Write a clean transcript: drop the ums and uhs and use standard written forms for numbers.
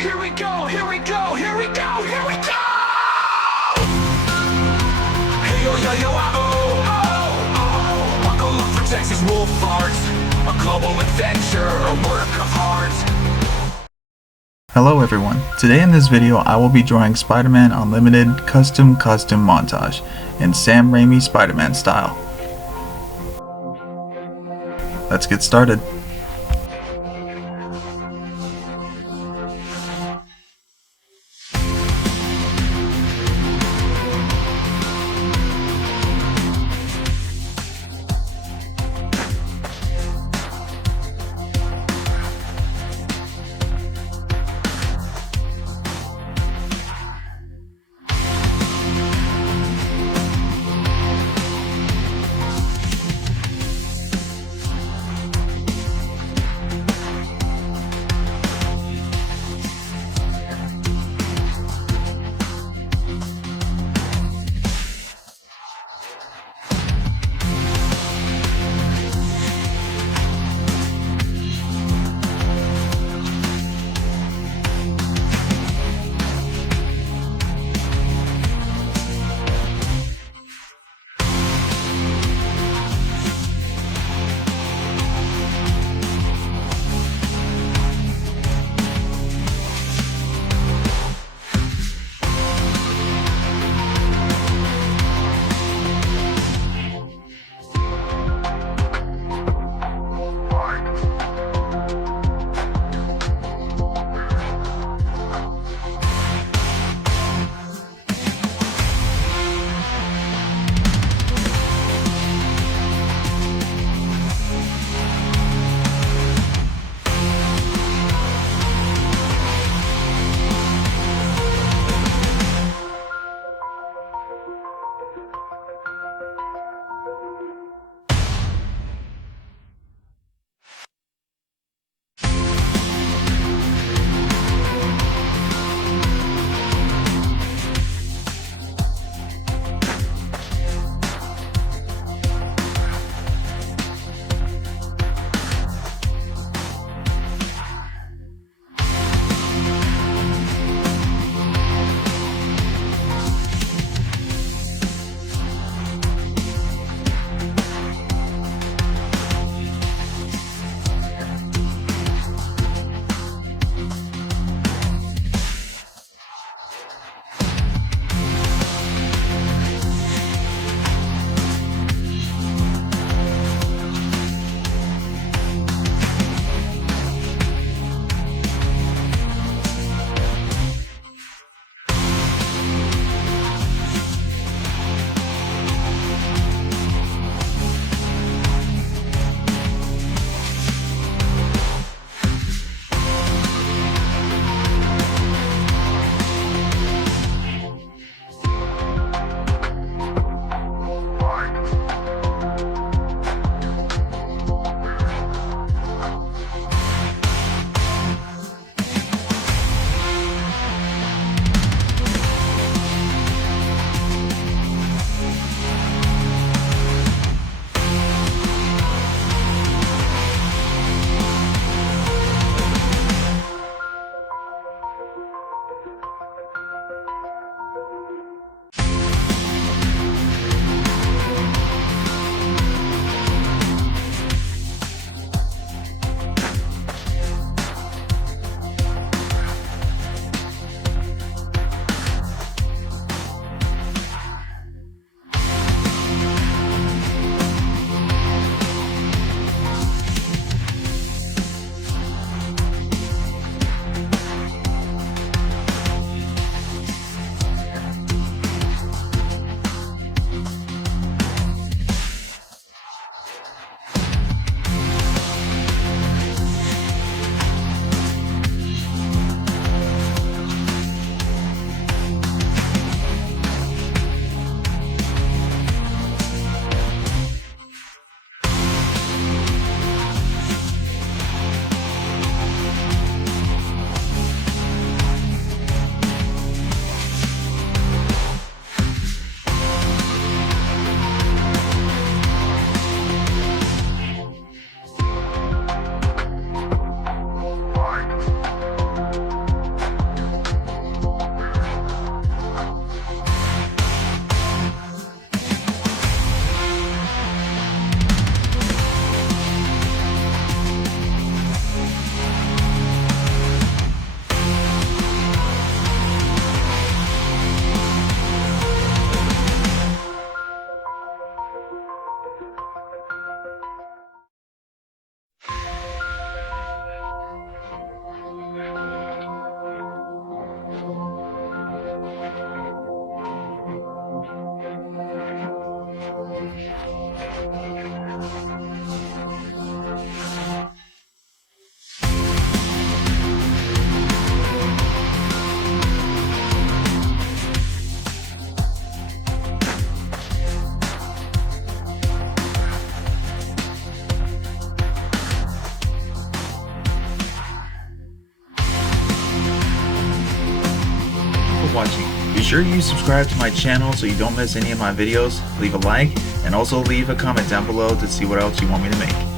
Here we go, here we go, here we go, here we go! Hey yo yo yo oh oh oh! Buckle up for TexasWolfArt, a global adventure, a work of art. Hello everyone, today in this video I will be drawing Spider-Man Unlimited Custom Montage in Sam Raimi Spider-Man style. Let's get started. for watching. Be sure you subscribe to my channel so you don't miss any of my videos, leave a like, and also leave a comment down below to see what else you want me to make.